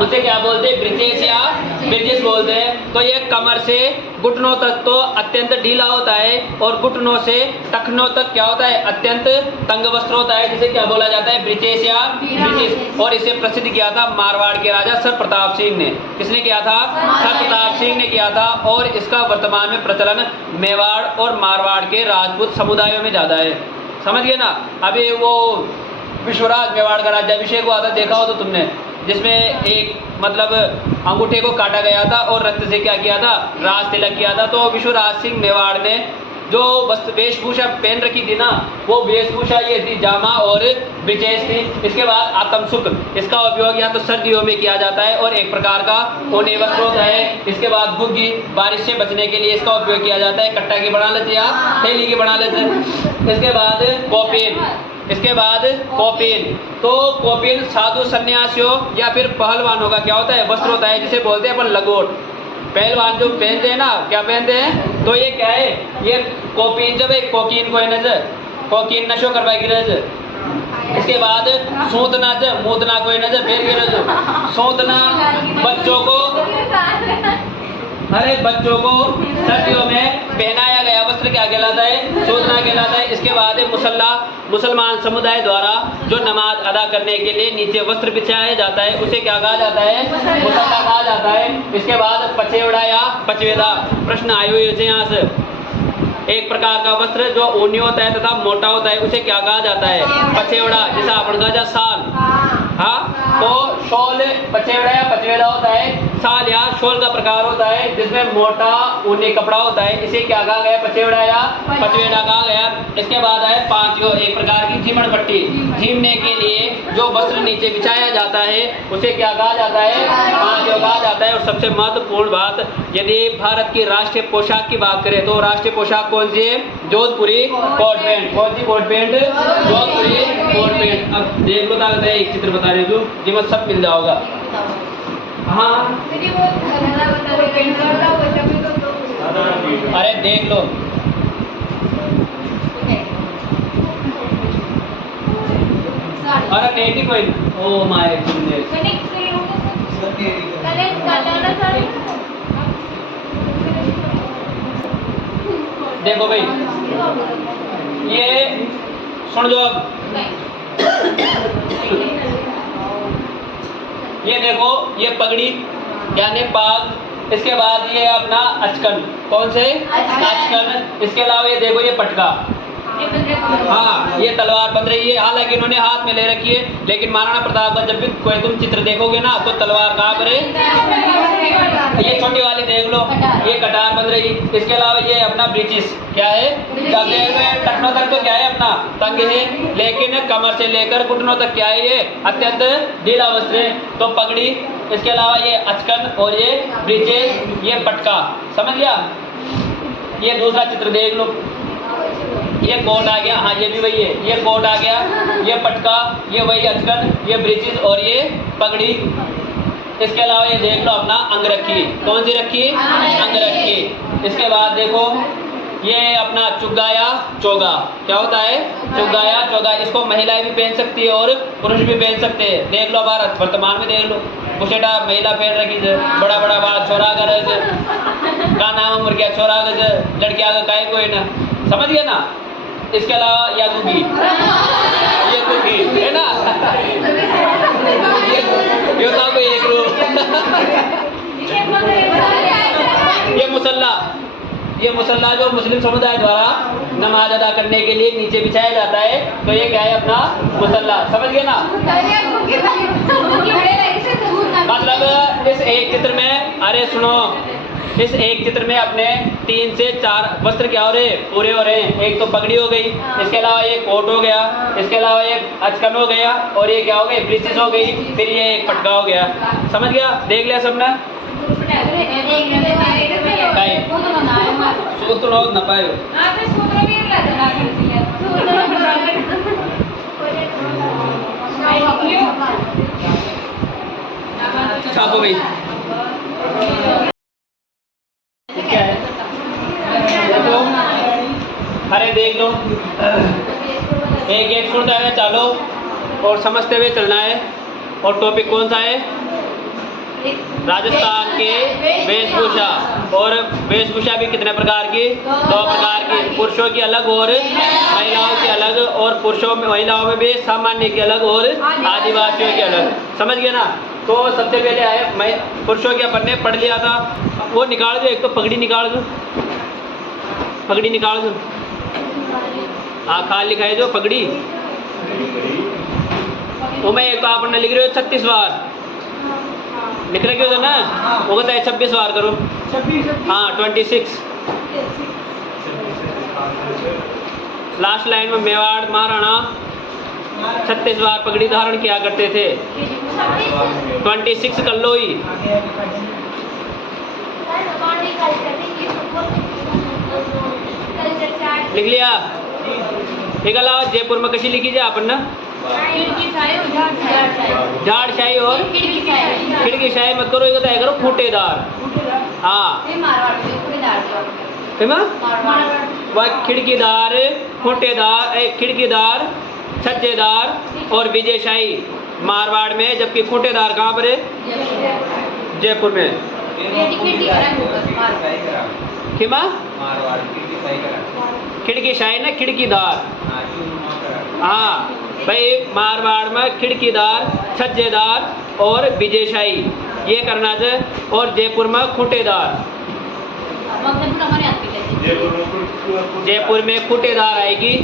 उसे क्या बोलते हैं? ब्रिजेश या ब्रिजेश बोलते हैं। तो ये कमर से घुटनों तक तो अत्यंत ढीला होता है, और घुटनों से टखनों तक क्या होता है? अत्यंत तंग वस्त्र होता है, जिसे क्या बोला जाता है? ब्रिजेश या ब्रिजेश। और इसे प्रसिद्ध किया था मारवाड़ के राजा सर प्रताप सिंह ने। किसने किया था? सर प्रताप सिंह ने किया था। और इसका वर्तमान में प्रचलन मेवाड़ और मारवाड़ के राजपूत समुदायों में ज्यादा है। समझ गए ना? अभी वो विश्वराज मेवाड़ का राज्याभिषेक हुआ था, देखा हो तो तुमने, जिसमें एक मतलब अंगूठे को काटा गया था और रक्त से क्या किया था? राज तिलक किया था। तो विश्वराज सिंह मेवाड़ ने जो वस्त्र वेशभूषा पहन रखी थी ना, वो वेशभूषा ये थी जामा और ब्रिजेश थी। इसके बाद आतमसुक, इसका उपयोग या तो सर्दियों में किया जाता है और एक प्रकार का ऊनी वस्त्र होता है। इसके बाद गुग्गी, बारिश से बचने के लिए इसका उपयोग किया जाता है, कट्टा की बना लेते या थैली की बना लेते। इसके बाद कौपीन, इसके बाद कौपीन। तो कौपीन साधु सन्यासियों या फिर पहलवानों का क्या होता है? वस्त्र होता है, जिसे बोलते हैं अपन लगोट। पहलवान जो पहनते हैं ना, क्या पहनते हैं? तो ये क्या है? ये कौपीन, जब एक कोकीन को नजर कोकीन नशो करवाई गिरज। इसके बाद सूतना, जब मूतना कोई नजर फिर गिरज। सूतना बच्चों को, हर एक बच्चों को सर्दियों में पहनाया गया वस्त्र क्या कहलाता है? सूतना कहलाता है। इसके बाद मुसल्ला, मुसलमान समुदाय द्वारा जो नमाज अदा करने के लिए नीचे वस्त्र बिछाया जाता है, उसे क्या कहा जाता है? मुसल्ला कहा जाता है। इसके बाद पचेवड़ा या पचवेदा। प्रश्न आए हुए थे यहाँ से। एक प्रकार का वस्त्र जो ऊनी होता है तथा मोटा होता है, उसे क्या कहा जाता है? पचेवड़ा। जैसा अपन का साल, हाँ, तो शॉल पचेवड़ा या पचवेदा होता है। साल या शॉल का प्रकार होता है जिसमें मोटा ऊनी कपड़ा होता है, इसे क्या कहा गया? पचेवड़ा या पचवेदा कहा गया। इसके बाद है पांचो, एक प्रकार की झीमड़ पट्टी। झीमने के लिए जो वस्त्र नीचे बिछाया जाता है, उसे क्या कहा जाता है? पांचो कहा जाता है। और सबसे महत्वपूर्ण बात, यदि भारत की राष्ट्रीय पोशाक की बात करें तो राष्ट्रीय पोशाक कौन सी है? जोधपुरी कोट पैंट। कौन सी कोट पैंट? जोधपुरी कोट पैंट। अब देख लो, ताकत है, एक चित्र बता रही हूँ जिसमें सब मिल जाओगा। हाँ, अरे देख लो, अरे नेटिव कोई, ओ माय गुडनेस। देखो भाई, ये सुन लो अब, ये देखो ये पगड़ी यानी पाग, इसके बाद ये अपना अचकन, कौन से अचकन। इसके अलावा ये देखो ये पटका, हाँ ये तलवार बन रही है, हालांकि इन्होंने हाथ में ले रखी है, लेकिन महाराणा प्रताप का जब भी कोई तुम चित्र देखोगे ना तो तलवार कहाँ पर है, ये छोटी वाली देख लो, ये कटार बन रही। इसके अलावा ये अपना ब्रीचिस क्या है, टखनों तक तो क्या है अपना तंग है, लेकिन कमर से लेकर घुटनों तक क्या है ये अत्यंत ढीला वस्त्र है। तो पगड़ी, इसके अलावा ये अचकन और ये ब्रीचेस, ये पटका, समझ गया। ये दूसरा चित्र देख लो, ये कोट आ गया, हाँ ये भी वही है, ये कोट आ गया, ये पटका, ये वही अचकन, ये ब्रीचेस और ये पगड़ी। इसके अलावा ये देख लो अपना अंगरखी, कौन सी रखी, अंगरखी। इसके बाद देखो ये अपना चुग्गा या चोगा, क्या होता है चुग्गा या चोगा, इसको महिलाएं भी पहन सकती है और पुरुष भी पहन सकते हैं। देख लो भारत वर्तमान में देख लो, बुशेटा महिला पहन रखी, बड़ा बड़ा बाल छोरा कर का नाम उम्र क्या छोरा कर, लड़कियां का काय कोई ना, समझ गए ना। इसके अलावा या गुगी, ये गुगी है ना, ये तो आपको एक रूप ये मुसल्ला जो मुस्लिम समुदाय द्वारा नमाज अदा करने के लिए नीचे बिछाया जाता है, तो ये क्या है अपना मुसल्ला, समझ गए ना। मतलब इस एक चित्र में, अरे सुनो, इस एक चित्र में अपने 3 से 4 वस्त्र क्या हो रहे पूरे हो रहे हैं। एक तो पगड़ी हो गई, इसके अलावा ये कोट हो गया, इसके अलावा ये अचकन हो गया, और ये क्या हो गई ब्रीचेस हो गई, फिर ये एक पटका हो गया, समझ गया, देख लिया सबने। सूत्र न पायो छापो भाई, क्या है देखो, अरे देख लो, एक एक सुनते हुए चलो और समझते हुए चलना है। और टॉपिक कौन सा है, राजस्थान के वेशभूषा। और वेशभूषा भी कितने प्रकार की, 2 प्रकार की, पुरुषों की अलग और महिलाओं की अलग, और पुरुषों में महिलाओं में भी सामान्य की अलग और आदिवासियों की अलग, समझ गए ना। तो सबसे पहले आए मैं पुरुषों के अपन ने पढ़ लिया था, वो निकाल दो, एक तो पगड़ी निकाल दो, पगड़ी निकाल दो, हाँ खाल लिखाई दो पगड़ी। तो मैं एक तो आपने लिख रहे हो 36 बार लिख रखे हो ना, वो कहता है 26 बार करो, हाँ 26। लास्ट लाइन में मेवाड़ महाराणा 36 बार पगड़ी धारण किया करते थे, 26 कर लो ही। लिख लिया। एक अलावा जयपुर में कशी लिखी जाए अपन ना, झाड़ शाही और खिड़की शाही मत करो, ये करो खूंटेदार, हाँ वह खिड़कीदार, खूंटेदार, खिड़कीदार, छज्जेदार और विजयशाही मारवाड़ में, जबकि खूंटेदार कहाँ पर है, जयपुर में। किमा खिड़की शाही ना खिड़कीदार, हाँ भाई मारवाड़ में खिड़कीदार, छज्जेदार और विजयशाही ये करना चाहिए, और जयपुर में खूंटेदार, जयपुर में खूंटेदार आएगी,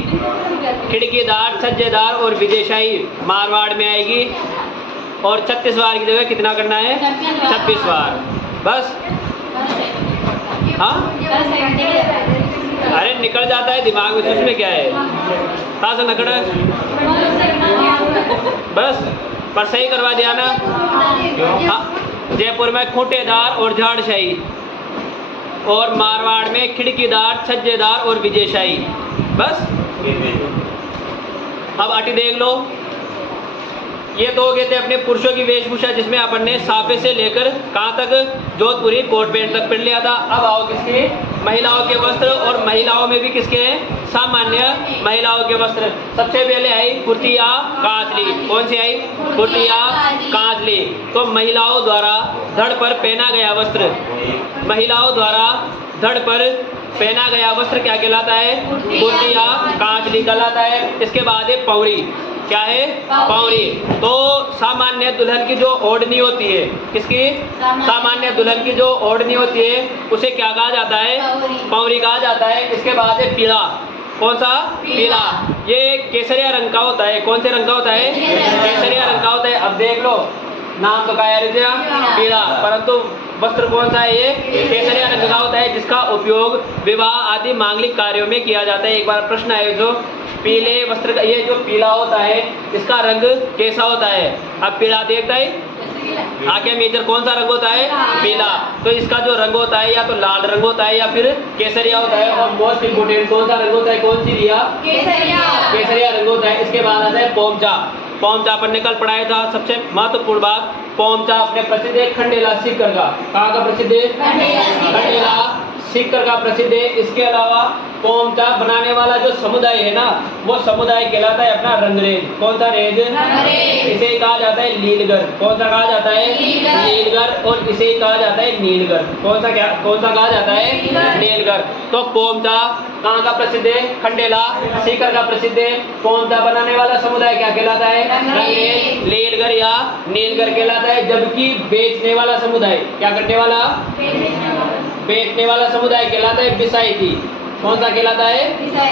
खिड़कीदार, छज्जेदार और विजयशाही मारवाड़ में आएगी। और 36 बार की जगह कितना करना है, 26 बार बस, हाँ अरे निकल जाता है दिमाग में, उसमें क्या है, कहाँ से नकड़ बस, पर सही करवा दिया ना। हाँ जयपुर में खूंटेदार और झाड़शाही, और मारवाड़ में खिड़कीदार, छज्जेदार और विजयशाही, बस। अब आटी देख लो, ये तो हो गए थे अपने पुरुषों की वेशभूषा, जिसमें अपन ने साफे से लेकर कहाँ तक, जोधपुरी कोट पैंट तक पहन लिया था। अब आओ किसके, महिलाओं के वस्त्र, और महिलाओं में भी किसके हैं, सामान्य महिलाओं के वस्त्र। सबसे पहले आई कुर्तिया कांचली, कौन सी आई, कुर्तिया कांचली। तो महिलाओं द्वारा धड़ पर पहना गया वस्त्र, महिलाओं द्वारा धड़ पर पहना गया वस्त्र क्या कहलाता है, कुर्तिया कांचली कहलाता है। इसके बाद है पौड़ी, क्या है? पौरी। तो सामान्य दुल्हन की जो ओढ़नी होती है, किसकी? सामान्य दुल्हन की जो ओढ़नी होती है उसे क्या कहा जाता है? पौरी कहा जाता है। इसके बाद है पीला। कौन सा? पीला। ये केसरिया रंग का होता है। कौन से रंग का होता है? केसरिया रंग का होता है। अब देख लो, नाम तो क्या है? पीला, परंतु वस्त्र कौन सा है? ये केसरिया रंग का होता है, जिसका उपयोग विवाह आदि मांगलिक कार्यों में किया जाता है। एक बार प्रश्न है जो पीले वस्त्र का, ये जो पीला होता है इसका रंग कैसा होता है? अब पीला देखता है आगे मेजर कौन सा रंग होता है? पीला। तो इसका जो रंग होता है या तो लाल रंग होता है या फिर केसरिया होता है। और मोस्ट इम्पोर्टेंट कौन सा रंग होता है? कौन सी लिया? केसरिया रंग होता है। इसके बाद आता है पोमचा। पोमचा अपन ने कल पढ़ाया था। सबसे महत्वपूर्ण बात, पोमचा अपने प्रसिद्ध है खंडेला सीकर का। कहाँ का प्रसिद्ध है? खंडेला सीकर का प्रसिद्ध है। इसके अलावा पोमचा बनाने वाला जो समुदाय है ना, वो समुदाय कहलाता है अपना रंगरेज। कौन सा रेज? इसे कहा जाता है लीलगर। कौन सा कहा जाता है? लीलगर। और इसे कहा जाता है नीलगर। कौन सा कहा जाता है? नीलगर। तो पोमचा कहाँ का प्रसिद्ध है? खंडेला सीकर का प्रसिद्ध है। पोमचा बनाने वाला समुदाय क्या कहलाता है? रंगरेज, लीलगर या नीलगर कहलाता है। जबकि बेचने वाला समुदाय, क्या करने वाला? बेचने वाला समुदाय कहलाता है बिसायती। कौन सा कहलाता है?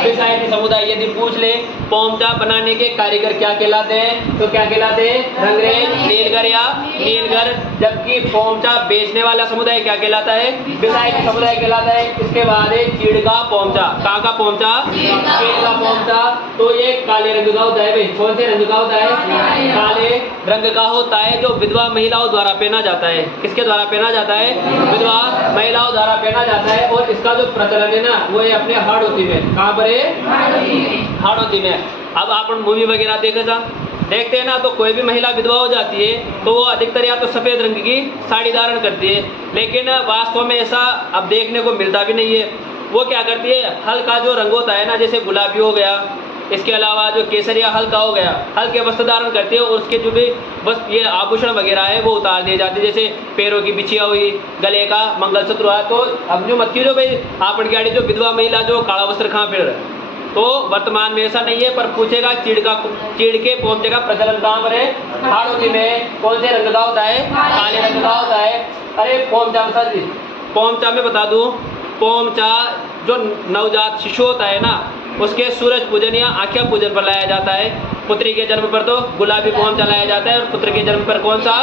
बिसायती समुदाय। यदि पूछ ले पोमचा बनाने के कारीगर क्या कहलाते हैं, तो क्या कहलाते हैं? रंगरेज, नीलगर या नीलगर। जबकि पोमचा बेचने वाला समुदाय क्या कहलाता है? बिसायती समुदाय कहलाता है। इसके बाद है चीड़का पोमचा। कहाँ का पोमचा? चीड़का पोमचा। तो ये काले रंग का होता है भाई। कौन से रंग का होता है? काले रंग का होता है, जो विधवा महिलाओं द्वारा पहना जाता है। किसके द्वारा पहना जाता है? विधवा महिलाओं द्वारा पहना जाता है। और इसका जो प्रचलन है ना, वो है अपने हाड़ोती में। कहाँ पर है? हाड़ोती में। अब आप मूवी वगैरह देखते हैं ना, तो कोई भी महिला विधवा हो जाती है तो वो अधिकतर या तो सफेद रंग की साड़ी धारण करती है, लेकिन वास्तव में ऐसा अब देखने को मिलता भी नहीं है। वो क्या करती है, हल्का जो रंग होता है ना, जैसे गुलाबी हो गया, इसके अलावा जो केसरिया हल्का हो गया, हल्के वस्त्र धारण करती है। और उसके जो भी बस ये आभूषण वगैरह है वो उतार दिए जाते हैं, जैसे पैरों की बिछिया हुई, गले का मंगलसूत्र हुआ। तो अब जो मत जो भाई आपन की आड़ी जो विधवा महिला जो काला वस्त्र कहाँ पहन रहा है, तो वर्तमान में ऐसा नहीं है। पर पूछेगा चीड़ के पोमचे का प्रचलन कहाँ पर है? हाड़ोती में। कौन से रंग का होता है? काले रंग का होता है। अरे पोमचा में बता दूं, पोमचा जो नवजात शिशु होता है ना, उसके सूरज पूजन या आख्या पूजन पर लाया जाता है। पुत्री के जन्म पर तो गुलाबी पोमचा लाया जाता है, और पुत्र के जन्म पर कौन सा?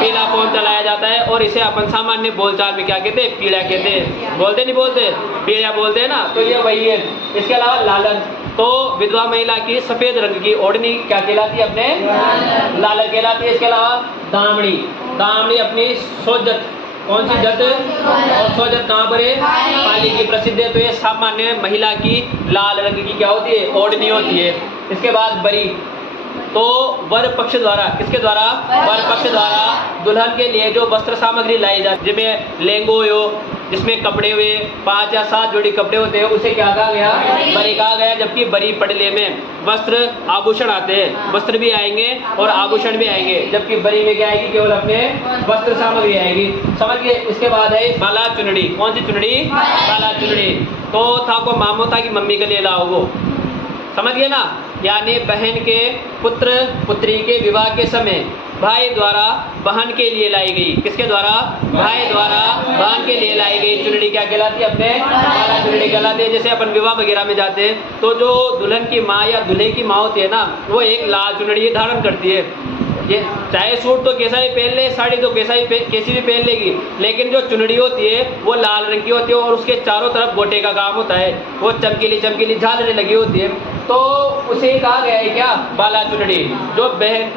पीला पोमचा लाया जाता है। और इसे अपन सामान्य बोलचाल में क्या कहते हैं? पीड़ा कहते हैं। बोलते नहीं बोलते? पीड़ा बोलते हैं ना, तो ये वही है। इसके अलावा लालन, तो विधवा महिला की सफेद रंग की ओढ़नी क्या कहलाती है? अपने लालन कहलाती है। इसके अलावा दामड़ी अपनी सोजत, कौन सी जत? और सोजत कहाँ पर है? पाली की प्रसिद्ध है। तो ये सामान्य महिला की लाल रंग की क्या होती है? ओढ़नी होती है। इसके बाद बरी, तो वर पक्ष द्वारा, किसके द्वारा? वर पक्ष द्वारा दुल्हन के लिए जो वस्त्र सामग्री लाई जाती है, जिसमें लेंगो हो, जिसमें कपड़े हुए 5 या 7 जोड़ी कपड़े होते हैं, उसे क्या कहा गया? बरी कहा गया। जबकि बरी पड़ले में वस्त्र आभूषण आते हैं, वस्त्र भी आएंगे और आभूषण भी आएंगे। जबकि बरी में क्या आएगी? केवल अपने वस्त्र सामग्री आएगी। समझिए। इसके बाद है बाला चुनड़ी। कौन सी चुनड़ी? बाला चुनड़ी। तो था को मामो था कि मम्मी के लिए लाओ, वो समझ गए ना। यानी बहन के पुत्र पुत्री के विवाह के समय भाई द्वारा बहन के लिए लाई गई। किसके द्वारा? भाई द्वारा बहन के लिए लाई गई चुनड़ी क्या कहलाती है? अपने बाला चुनड़ी कहलाती है। जैसे अपन विवाह वगैरह में जाते हैं तो जो दुल्हन की माँ या दूल्हे की माँ होती है ना, वो एक लाल चुनड़ी धारण करती है। ये चाहे सूट तो कैसा भी पहन ले, साड़ी तो कैसी भी पहन लेगी, लेकिन जो चुनड़ी होती है वो लाल रंग की होती है। और उसके चारों तरफ गोटे का काम होता है, वो चमकीली चमकीली झालरें लगी होती है। तो उसे कहा गया है क्या? बाला चुनड़ी।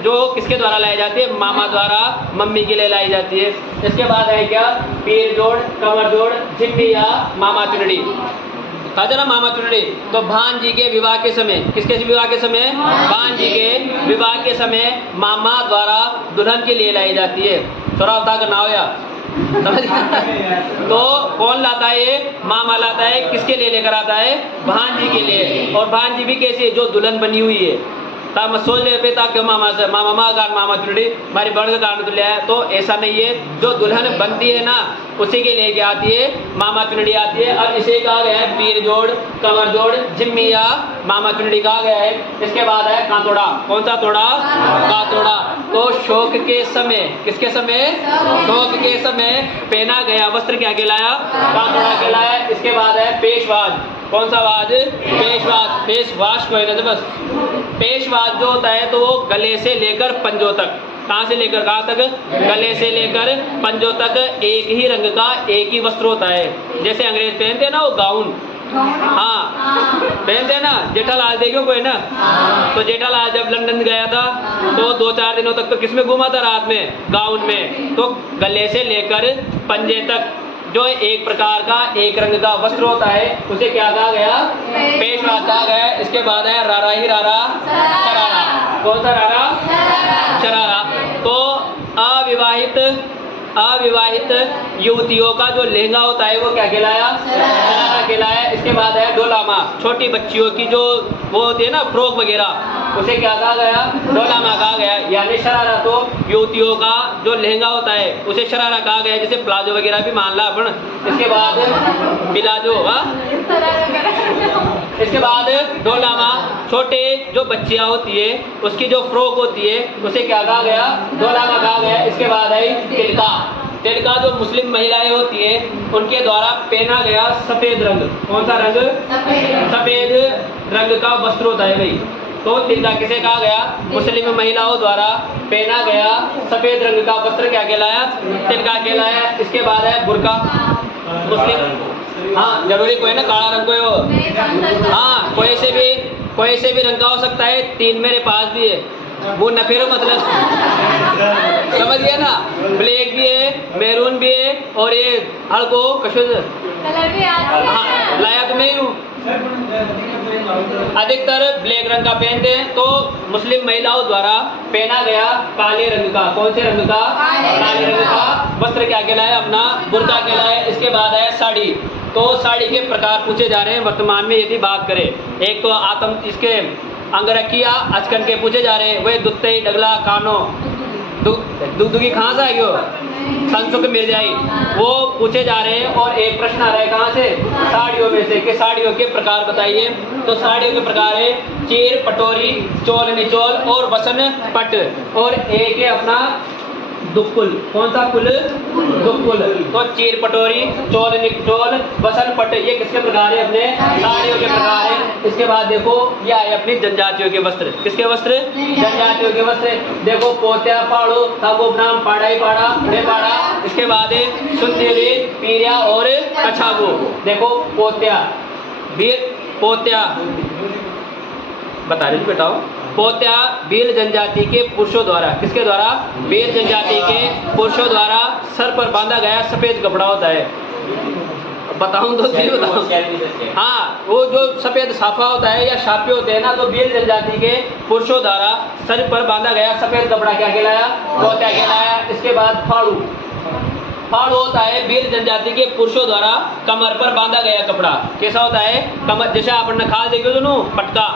जो किसके द्वारा लाई जाती है? मामा द्वारा मम्मी के लिए लाई जाती है। इसके बाद है क्या? पीर जोड़, कमर जोड़, झिम्मी या मामा चुनड़ी। ना मामा चुनड़ी। तो भांजी के विवाह के समय, किसके विवाह के समय? भांजी के विवाह के समय मामा द्वारा दुल्हन के लिए लाई जाती है। सौरावता का नाव या समझ तो कौन लाता है? ये मामा लाता है। किसके लिए लेकर आता है? भांजी के लिए। और भांजी भी कैसी है? जो दुल्हन बनी हुई है। ता मैं सोच ले पे ताकि मामा से मामा का मामा चुनड़ी हमारी बहन का कारण तुल्य है, तो ऐसा नहीं है। जो दुल्हन बनती है ना उसी के लेके आती है मामा चुनड़ी आती है। और इसे कहा गया है पीर जोड़, कमर जोड़, जिम्मी या मामा चुनड़ी कहा गया है। इसके बाद है कांतोड़ा। कौन सा तोड़ा? कांतोड़ा। तो शोक के समय, किसके समय? शोक के समय पहना गया वस्त्र क्या कहलाया? कांतोड़ा कहलाया। इसके बाद है पेशवाज। कौन सा वाज? पेशवाज। पेशवाज को है ना, बस पेशवाज जो होता है तो वो गले से लेकर पंजों तक, कहाँ से लेकर कहाँ तक? गले से लेकर पंजों तक एक ही रंग का एक ही वस्त्र होता है। जैसे अंग्रेज पहनते हैं ना वो गाउन, हाँ पहनते हैं ना। जेठालाल देखो कोई ना, तो जेठालाल जब लंदन गया था तो 2-4 दिनों तक तो किसमें घूमा था? रात में गाउन में। तो गले से लेकर पंजे तक जो एक प्रकार का एक रंग का वस्त्र होता है उसे क्या कहा गया? पेशवाज कहा गया। इसके बाद है रारा ही रारा, शरारा। कौन सा रारा? शरारा। तो अविवाहित युवतियों का जो लहंगा होता है वो क्या कहलाया? शरारा कहलाया। इसके बाद है डोलामा। छोटी बच्चियों की जो वो होती है ना फ्रॉक वगैरह, उसे क्या कहा गया? डोलामा कहा गया। यानी शरारा तो युवतियों का जो लहंगा होता है उसे शरारा कहा गया। जैसे प्लाजो वगैरह भी मान ला अपन। इसके बाद पिलाजो, इसके बाद डोलामा। छोटे जो बच्चियां होती है उसकी जो फ्रॉक होती है उसे क्या कहा गया? डोलामा कहा गया। इसके बाद है तिलका। तिलका जो मुस्लिम महिलाएं होती है उनके द्वारा पहना गया सफेद रंग। कौन सा रंग? सफेद रंग का वस्त्र होता है भाई। तो तिलका किसे कहा गया? मुस्लिम महिलाओं द्वारा पहना गया सफेद रंग का वस्त्र क्या कहलाया? तिलका कहलाया। इसके बाद है बुर्का। मुस्लिम, हाँ जरूरी कोई ना काला रंग कोई हो, हाँ कोई से भी रंग का हो सकता है। 3 मेरे पास भी है, वो न फेरो मतलब समझ गया ना। ब्लैक भी है, मैरून भी है और ये हल्को कशुद कलर भी हाँ लाया तो मैं ही हूँ। अधिकतर ब्लैक रंग का पहनते हैं। तो मुस्लिम महिलाओं द्वारा पहना गया काले रंग का, कौन से रंग का? काले रंग का वस्त्र क्या कहलाया? अपना बुर्का कहलाया। इसके बाद है साड़ी। तो साड़ी के प्रकार पूछे जा रहे हैं वर्तमान में यदि बात करें। एक तो आत्म इसके अंगरखिया अचकन के पूछे जा रहे हैं। वह दुत्ते डगला कानो दुगी कहाँ से आई हो? संसुक मिर्जाई, वो पूछे जा रहे हैं। और एक प्रश्न आ रहा है कहाँ से? साड़ियों में से, कि साड़ियों के प्रकार बताइए। तो साड़ियों के प्रकार है चीर, पटोरी, चोल निचोल और वसन पट। और एक है अपना दुक्कुल। कौन सा कुल? दुक्कुल। तो चीर, पटोरी, चोल निचोल, वसन पट ये किसके प्रकार है? अपने साड़ियों के प्रकार है। इसके बाद देखो ये आए अपनी जनजातियों के वस्त्र। किसके वस्त्र? जनजातियों के वस्त्र। देखो पोत्या, पाड़ो, तबो नाम पाड़ा ही पाड़ा, बड़े पाड़ा। इसके बाद है सुंदरी, पीरिया और कछाबू। देखो पोत्या, वीर पोत्या बता रही बेटाओ। पोत्या भील जनजाति के पुरुषों द्वारा, किसके द्वारा? भील जनजाति के पुरुषों द्वारा सर पर बांधा गया सफेद कपड़ा होता है। बताऊं तो फिर बताऊं। हाँ वो जो सफेद साफा होता है या शापे होते हैं ना, तो भील जनजाति के पुरुषों द्वारा सर पर बांधा गया सफेद कपड़ा क्या कहलाया? पोत्या कहलाया। इसके बाद फाड़ू। फाड़ू होता है भील जनजाति के पुरुषों द्वारा कमर पर बांधा गया कपड़ा। कैसा होता है? कमर जैसे आपने खाल देखो जो पटका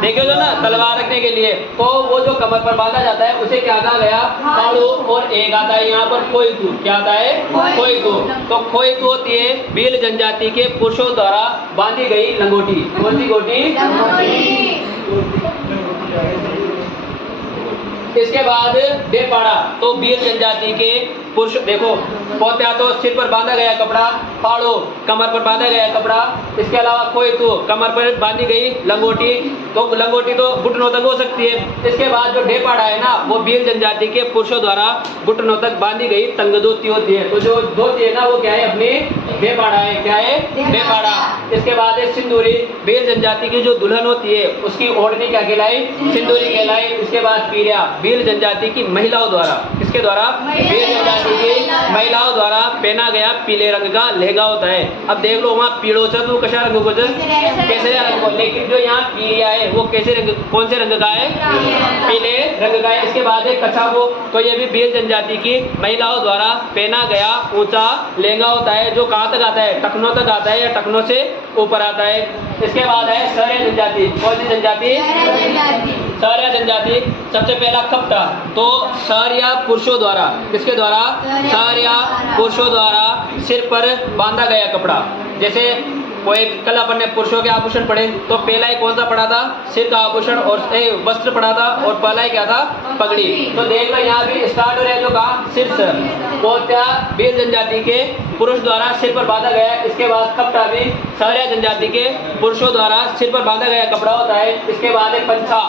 देखो जो ना तलवार रखने के लिए, तो वो जो कमर पर बांधा जाता है उसे क्या कहा गया? फाड़ू। और एक आता है यहाँ पर खोईतू। क्या आता है? खोईतू। तो खोईतू होती है भील जनजाति के पुरुषों द्वारा बांधी गई लंगोटी। कौन सी गोटी? इसके बाद बेपाड़ा। तो भील जनजाति के पुरुष देखो, पोत्या तो सिर पर बांधा गया कपड़ा, फाड़ो कमर पर बांधा गया कपड़ा। इसके अलावा कोई तो कमर पर बांधी गई लंगोटी। तो लंगोटी तो घुटनों तक हो सकती है। इसके बाद जो ढेपाड़ा है ना, वो भील जनजाति के पुरुषों द्वारा घुटनों तक बांधी गई तंग धोती होती है। तो जो धोती है ना वो क्या है? अपनी ढेपाड़ा है। क्या है? ढेपाड़ा। इसके बाद है सिंदूरी। भील जनजाति की जो दुल्हन होती है उसकी ओढ़नी क्या कहलाई? सिंदूरी कहलाई। इसके बाद पीरिया। भील जनजाति की महिलाओं द्वारा, किसके द्वारा? भील जनजाति की महिलाओं द्वारा पहना गया पीले रंग का लहंगा होता है। अब देख लो वहाँ पीड़ो से तो कशा रंग को कैसे रंग को, लेकिन जो यहाँ पीरिया है वो कैसे रंग, कौन से रंग का है? पीले रंग का है। इसके बाद है कछाबो। तो ये भी भील जनजाति की महिलाओं द्वारा पहना गया ऊंचा लहंगा होता है, जो कहाँ तक आता है? टखनों तक आता है या टखनों से ऊपर आता है। इसके बाद है सहरे जनजाति। कौन सी जनजाति? सारिया जनजाति सबसे पहला खपटा। तो सारिया पुरुषों द्वारा, किसके द्वारा? सारिया पुरुषों द्वारा सिर पर बांधा गया कपड़ा। जैसे कोई कल अपन ने पुरुषों के आभूषण पढ़े, तो पहला ही कौन सा पढ़ा था? सिर का आभूषण और वस्त्र पढ़ा था, और पहला ही क्या था? पगड़ी। तो देख लो यहाँ भी स्टार्ट हो रहा है जो कहा सिर से, पोत्या भील जनजाति के पुरुष द्वारा सिर पर बांधा गया। इसके बाद कपड़ा भी सारिया जनजाति के पुरुषों द्वारा सिर पर बांधा गया कपड़ा होता है। इसके बाद है पंछा,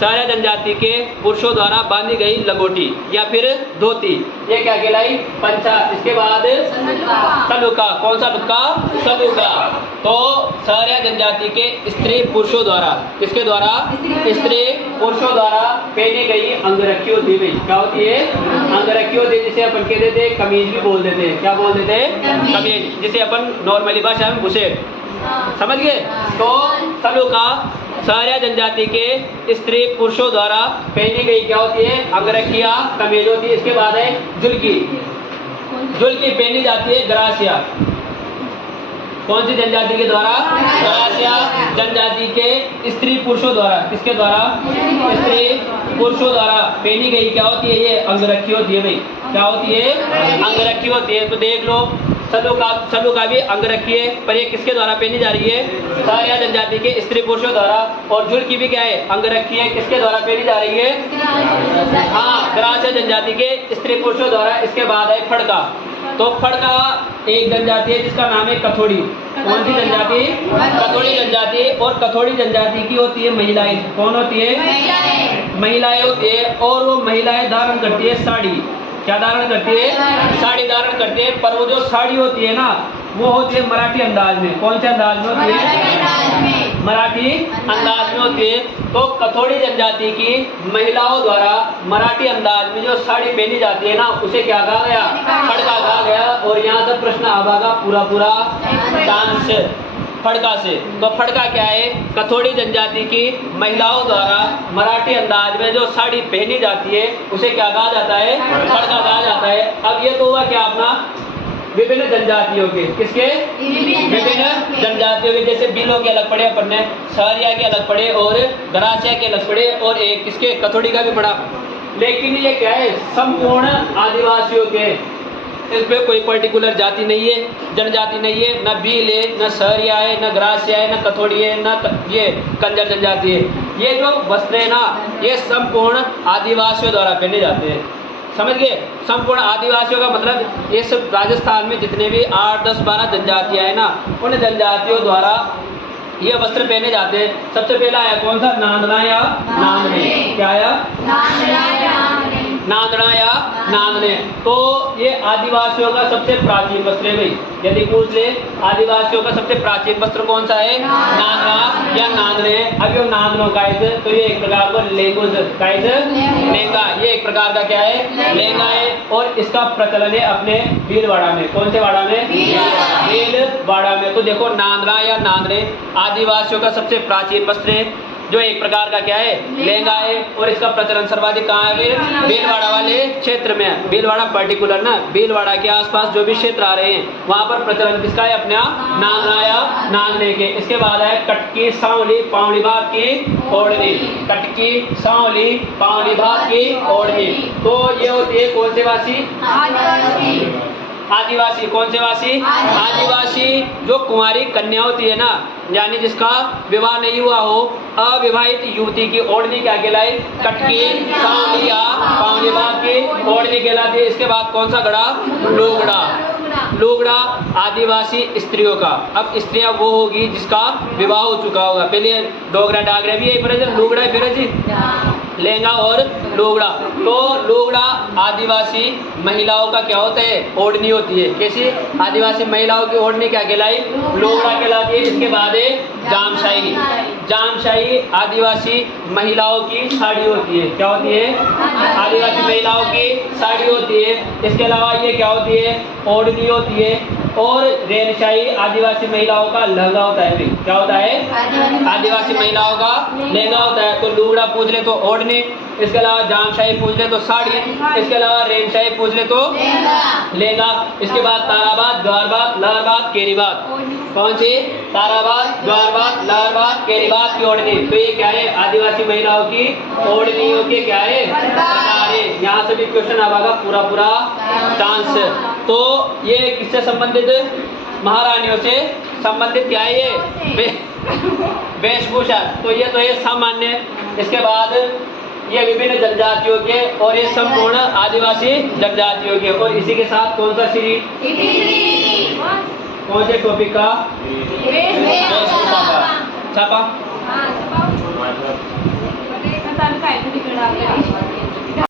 सारिया जनजाति के पुरुषों द्वारा बांधी गई लंगोटी या फिर धोती, ये क्या कहलाई? पंछा। इसके बाद सलूका, कौन सा लुक्का? सलूका। तो सारिया जनजाति के स्त्री पुरुषों द्वारा, किसके द्वारा? स्त्री पुरुषों द्वारा पहनी गई अंगरखी होती है। क्या होती है? अंगरखी होती है, जिसे अपन कहते थे कमीज भी बोल देते हैं। क्या बोल देते? कमीज, जिसे अपन नॉर्मली भाषा में बुशेट, समझ गए? तो सलूका सारिया जनजाति के स्त्री पुरुषों द्वारा पहनी गई क्या होती है? अंगरखिया, कमीज होती है। इसके बाद है जुल्की। जुल्की पहनी जाती है ग्रासिया। कौन सी जनजाति के द्वारा? ग्रासिया जनजाति के स्त्री पुरुषों द्वारा, किसके द्वारा? स्त्री पुरुषों द्वारा पहनी गई क्या होती है? ये अंगरखी होती है। भाई क्या होती है? अंगरखी होती है। तो देख लो सलूका भी अंगरखी है, पर ये किसके द्वारा पहनी जा रही है? सारिया जनजाति के स्त्री पुरुषों द्वारा। और जुल्की भी क्या है? अंगरखी है, किसके द्वारा पहनी जा रही है? हाँ, ग्रासिया जनजाति के स्त्री पुरुषों द्वारा। इसके बाद है फड़का। तो फड़का एक जनजाति है जिसका नाम है कथोड़ी। कौन सी जनजाति? कथोड़ी जनजाति। और कथोड़ी जनजाति की होती है महिलाएं। कौन होती है? महिलाएं होती है। और वो महिलाएं धारण करती है साड़ी। क्या धारण करती है? साड़ी धारण करती है। पर वो जो साड़ी होती है ना, वो होती है मराठी अंदाज में। कौन से अंदाज में होती है? मराठी अंदाज में होती है। तो कथोड़ी जनजाति की महिलाओं द्वारा मराठी अंदाज में जो साड़ी पहनी जाती है ना, उसे क्या कहा गया? फड़का कहा गया। और यहाँ से प्रश्न आएगा पूरा चांस फड़का से। तो फड़का क्या है? कथोड़ी जनजाति की महिलाओं द्वारा मराठी अंदाज में जो साड़ी पहनी जाती है, उसे क्या कहा जाता है? फड़का कहा जाता है। अब ये तो हुआ क्या अपना विभिन्न जनजातियों के, किसके? विभिन्न जनजातियों के। जैसे बिलो के अलग पड़े अपन ने, सारिया के अलग पड़े, और ग्रासिया के अलग पड़े, और एक किसके? कथोड़ी का भी पड़ा। लेकिन ये क्या है? संपूर्ण आदिवासियों के, इसमें कोई पर्टिकुलर जाति नहीं है, जनजाति नहीं है, न भील है, न सहरिया है, न ग्रासिया है, न कथोड़ी है, न ये कंजर जनजाति है। ये जो वस्त्र है ना, ये संपूर्ण आदिवासियों द्वारा पहने जाते हैं। समझ गए? संपूर्ण आदिवासियों का मतलब ये सब राजस्थान में जितने भी 8, 10, 12 जनजातियाँ हैं ना, उन जनजातियों द्वारा ये वस्त्र पहने जाते हैं। सबसे पहला आया कौन सा? नांदना या नांदने। क्या आया? नांदना या नांदने। तो ये आदिवासियों का सबसे प्राचीन वस्त्र है। भाई यदि पूछ ले आदिवासियों का सबसे प्राचीन वस्त्र कौन सा है? नांदना या नांदने। अब ये नांदनों का है, तो ये एक प्रकार का लेंगुज का है, लेंगा। ये एक प्रकार का क्या है? लेंगा है। और इसका प्रचलन है अपने भीलवाड़ा में। कौन से वाड़ा में? भीलवाड़ा में। तो देखो नांदना या नांदने आदिवासियों का सबसे प्राचीन वस्त्र है, जो एक प्रकार का क्या है? लहंगा है। और इसका प्रचलन सर्वाधिक कहाँ है? भीलवाड़ा वाले क्षेत्र में। भीलवाड़ा पर्टिकुलर ना, भीलवाड़ा के आसपास जो भी क्षेत्र आ रहे हैं, वहाँ पर प्रचलन किसका है? अपना नांदना या नांदने के। इसके बाद है कटकी, सांवली, पावनी भाग की ओढ़नी। कटकी, सांवली, पावनी भाग की ओढ़नी। तो ये होती है कौन से वासी? आदिवासी। कौन से वासी? आदिवासी। जो कुंवारी कन्या होती है ना, यानी जिसका विवाह नहीं हुआ हो, अविवाहित युवती की ओढ़नी क्या कहलाई? कटकी, सांवली या पावनी भाग की ओढ़नी कहलाती है। इसके बाद कौन सा गड़ा? लोगड़ा। लोगड़ा आदिवासी स्त्रियों का। अब स्त्रियां वो होगी जिसका विवाह हो चुका होगा। पहले डोगरा डागरा भी यही फिर लोगड़ा फिर जी, लहंगा और लोगड़ा। तो लोगड़ा आदिवासी महिलाओं का क्या होता है? ओढ़नी होती है। कैसी? आदिवासी महिलाओं की ओढ़नी क्या कहलाई? लोगड़ा कहलाती है। इसके बाद है जामशाही। जामशाही आदिवासी महिलाओं की साड़ी होती है। क्या होती है? आदिवासी महिलाओं की साड़ी होती है। इसके अलावा ये क्या होती है? ओढ़नी होती है। और रेनशाही आदिवासी महिलाओं का लहंगा होता है। क्या होता है? आदिवासी महिलाओं का लहंगा होता है। तो लुगड़ा पूछ ले तो ओढ़नी, इसके अलावा जामशाही पूछ ले तो साड़ी, इसके अलावा रेनशाही पूछ ले तो लहंगा। इसके बाद ताराबाद, द्वारबाद, लहरबाद, केरीबाद। कौन सी? ताराबाद, ज्वारबाद, लहरबाद, केरीबाद की ओढ़नी। तो ये क्या है? आदिवासी महिलाओं की ओढ़नियों के क्या है? प्रकार है। यहाँ से भी क्वेश्चन आएगा पूरा पूरा चांस। तो ये किससे संबंधित? महारानियों से संबंधित क्या है ये? वेशभूषा। तो ये सामान्य। इसके बाद ये विभिन्न जनजातियों के और ये संपूर्ण आदिवासी जनजातियों के। और इसी के साथ कौन सा श्री? कौन से टॉपिक का? वेशभूषा का। छापा।